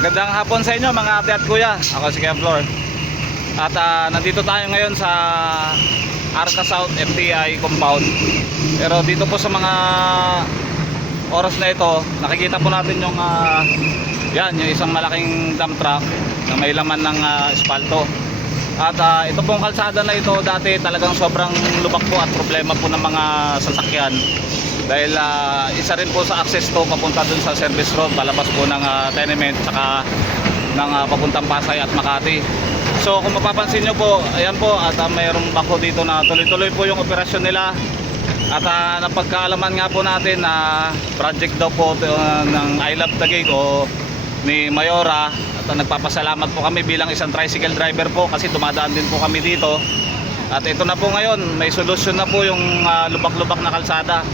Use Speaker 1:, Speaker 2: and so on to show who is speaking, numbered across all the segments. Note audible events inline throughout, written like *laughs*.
Speaker 1: Magandang hapon sa inyo mga ate at kuya. Ako si Kuya Flor. At ah, nandito tayo ngayon sa Arca South FTI compound. Pero dito po sa mga oras na ito, nakikita po natin yung ah, yan, yung isang malaking dump truck na may laman ng ah, espalto. At ah, ito pong kalsada na ito dati talagang sobrang lubak po at problema po ng mga sasakyan. Dahil ah, isa rin po sa access to papunta dun sa service road, palabas po ng ah, tenement saka ng ah, papuntang Pasay at Makati. So kung mapapansin nyo po, ayan po at ah, mayroong bako dito na tuloy-tuloy po yung operasyon nila. At ah, napagkaalaman nga po natin na project daw po uh, ng I Love Taguig o ni Mayora at ah, nagpapasalamat po kami bilang isang tricycle driver po kasi dumadaan din po kami dito. At ito na po ngayon, may solusyon na po yung ah, lubak-lubak na kalsada.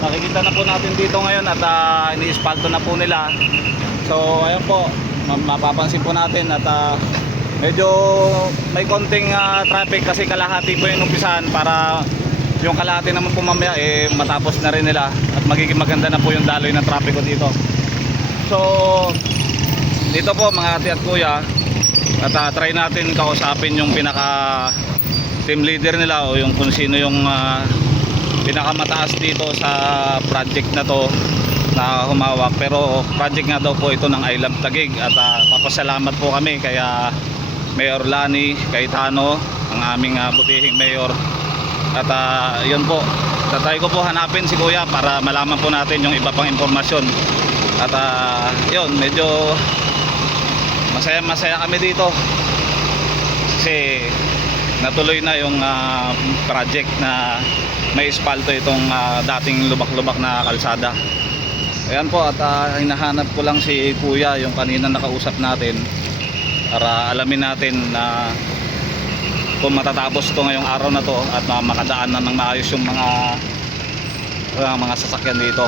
Speaker 1: Nakikita na po natin dito ngayon at uh, ini-espalto na po nila. So ayan po, ma- mapapansin po natin at ah, medyo may konting ah, traffic kasi kalahati po yung umpisahan para yung kalahati naman po mamaya eh matapos na rin nila at magiging maganda na po yung daloy ng traffic dito. So dito po mga ate at kuya at ah, try natin kausapin yung pinaka team leader nila o yung kung sino yung ah, pinakamataas dito sa project na to na humawak. Pero project nga daw po ito ng I Love Taguig at ah, papasalamat po kami kaya Mayor Lani Cayetano ang aming ah, butihing mayor. At ah, yun po. Tatry ko po hanapin si kuya para malaman po natin yung iba pang impormasyon. At ah, yun medyo masaya masaya kami dito. Kasi natuloy na yung ah, project na may espalto itong ah, dating lubak-lubak na kalsada. Ayan po at ah, hinahanap ko lang si kuya yung kanina nakausap natin para alamin natin na kung matatapos to ngayong araw na to at ah, makadaan na ng maayos yung mga ah, mga sasakyan dito.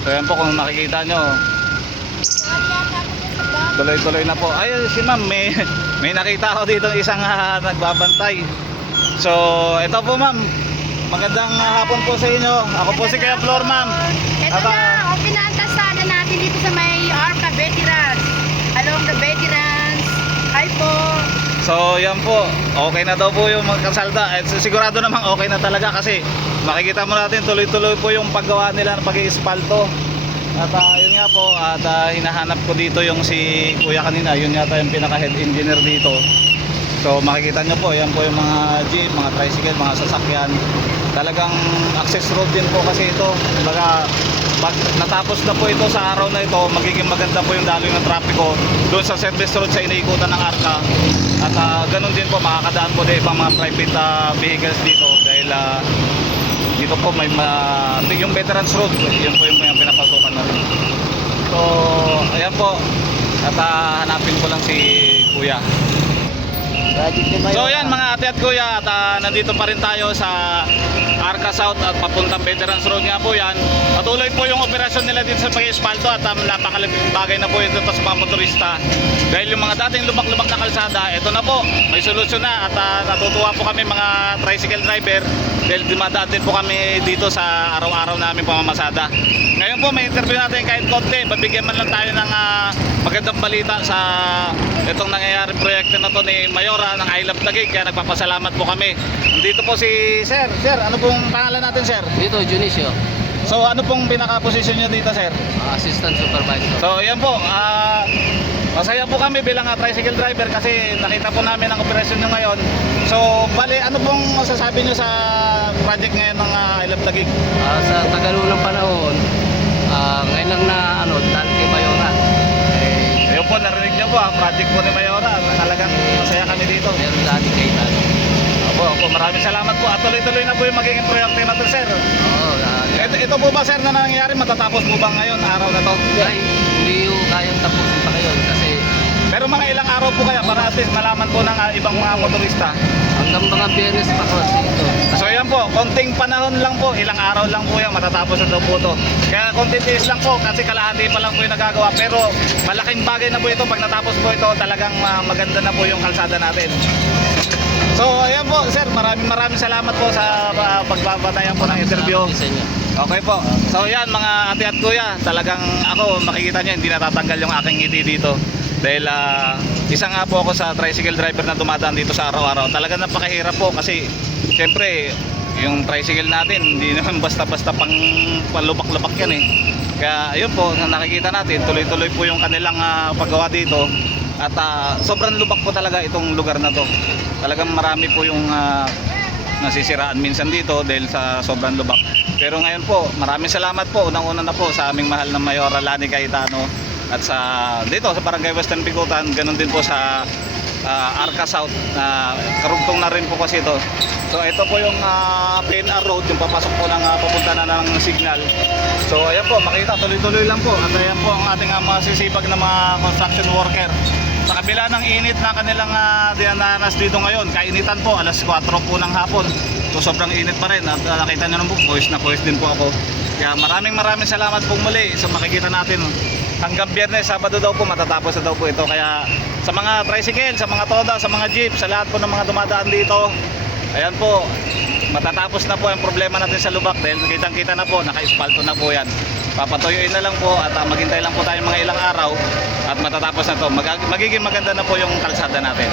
Speaker 1: So ayan po kung makikita nyo tuloy-tuloy na po. Ay si ma'am may, may nakita ako dito isang ah, nagbabantay. So ito po ma'am magandang ah, hapon po sa inyo ako po si Kuya Flor ma'am
Speaker 2: Ito
Speaker 1: Aba.
Speaker 2: na, o pinantasada natin dito sa may Arca Veterans. Along the Veterans. Hi po.
Speaker 1: So yan po, okay na daw po yung mga kasalda. At sigurado namang okay na talaga kasi makikita mo natin tuloy-tuloy po yung paggawa nila ng pag-iispalto. At ah, yun nga po, at ah, hinahanap ko dito yung si Kuya kanina, yun yata yung pinaka-head engineer dito. So makikita nyo po, yan po yung mga jeep, mga tricycle, mga sasakyan. Talagang access road din po kasi ito. Kumbaga, pag natapos na po ito sa araw na ito, magiging maganda po yung daloy ng trapiko doon sa service road sa iniikutan ng Arca. At ah, ganun din po, makakadaan po din ibang mga private ah, vehicles dito dahil ah, dito po may ma- yung Veterans Road, yun po yung, yung pinapasukan natin. So, ayan po. At ah, hanapin ko lang si Kuya. So yan mga ate at kuya at ah, nandito pa rin tayo sa Arca South at papuntang Veterans Road nga po yan. Patuloy po yung operasyon nila dito sa pag-espalto at um, napakalaking bagay na po ito sa mga motorista. Dahil yung mga dating lubak-lubak na kalsada, ito na po, may solusyon na at ah, natutuwa po kami mga tricycle driver dahil dumadaan din po kami dito sa araw-araw namin pamamasada. Ngayon po may interview natin kahit konti, babigyan man lang tayo ng ah, magandang balita sa itong nangyayari proyekto na to ni Mayora ng I Love Taguig kaya nagpapasalamat po kami. Dito po si Sir. Sir, ano pong pangalan natin Sir?
Speaker 3: Dito, Junicio,
Speaker 1: So ano pong pinaka-position nyo dito Sir?
Speaker 3: assistant supervisor.
Speaker 1: So ayan po, ah, masaya po kami bilang ah, tricycle driver kasi nakita po namin ang operasyon nyo ngayon. So bali, ano pong masasabi nyo sa project ngayon ng ah, I Love Taguig?
Speaker 3: Ah, sa tagalulang panahon, ah, ngayon lang na ano, dahil kay Mayora, eh,
Speaker 1: Ayun po, narinig nyo po ang project po ni Mayora. Talagang masaya kami dito.
Speaker 3: meron dati kay Tano.
Speaker 1: Opo, opo, maraming salamat po. At tuloy-tuloy na po yung magiging proyekto na to, sir.
Speaker 3: Oo, ah,
Speaker 1: Ito, ito po ba, sir, na nangyayari? Matatapos po ba ngayon, araw na to?
Speaker 3: ay, hindi yung kayang tapusin pa ngayon kasi
Speaker 1: Pero mga ilang araw po kaya para at least malaman po ng ah, ibang mga motorista.
Speaker 3: hanggang mga biyernes pa kasi ito.
Speaker 1: So yan po, konting panahon lang po, ilang araw lang po yan, matatapos na daw po to. Kaya konting tiis lang po, kasi kalahati pa lang po yung nagagawa. Pero malaking bagay na po ito, pag natapos po ito, talagang ah, maganda na po yung kalsada natin. So, ayan po, sir. Maraming maraming salamat po sa uh, pagbabatayan po ng interview. Okay po. So yan mga ate at kuya, talagang ako makikita nyo hindi natatanggal yung aking ngiti dito. Dahil ah, isa nga po ako sa tricycle driver na dumadaan dito sa araw-araw. Talagang napakahirap po kasi siyempre yung tricycle natin hindi *laughs* naman basta-basta pang palubak-lubak yan eh. Kaya ayun po, na nakikita natin, tuloy-tuloy po yung kanilang ah, paggawa dito. At ah, sobrang lubak po talaga itong lugar na to. Talagang marami po yung ah, nasisiraan minsan dito dahil sa sobrang lubak. Pero ngayon po, maraming salamat po. Unang-una na po sa aming mahal na Mayor Lani Cayetano at sa dito sa Barangay Western Bigutan, ganun din po sa ah, Arca South na karugtong na rin po kasi ito. So ito po yung uh, PNR Road, yung papasok po ng ah, papunta na ng signal. So ayan po, makita tuloy-tuloy lang po. At ayan po ang ating uh, mga sisipag na mga construction worker. Sa kabila ng init na kanilang uh, dinananas dito ngayon, kainitan po, alas 4 po ng hapon. So sobrang init pa rin at uh, nakita nyo naman po, boys na boys din po ako. Kaya maraming maraming salamat po muli sa makikita natin. Hanggang biyernes, Sabado daw po, matatapos na daw po ito. Kaya sa mga tricycle, sa mga toda, sa mga jeep, sa lahat po ng mga dumadaan dito, ayan po, matatapos na po ang problema natin sa lubak dahil kitang kita na po, naka-espalto na po yan. Papatuyuin na lang po at uh, maghintay lang po tayo mga ilang araw at matatapos na to. Mag- magiging maganda na po yung kalsada natin.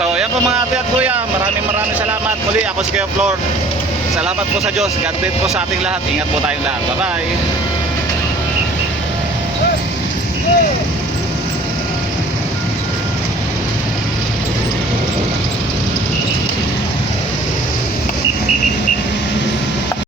Speaker 1: So, yan po mga ate at kuya. Maraming maraming salamat. Muli ako si Kuya Flor. Salamat po sa Diyos. God bless po sa ating lahat. Ingat po tayong lahat. Bye-bye.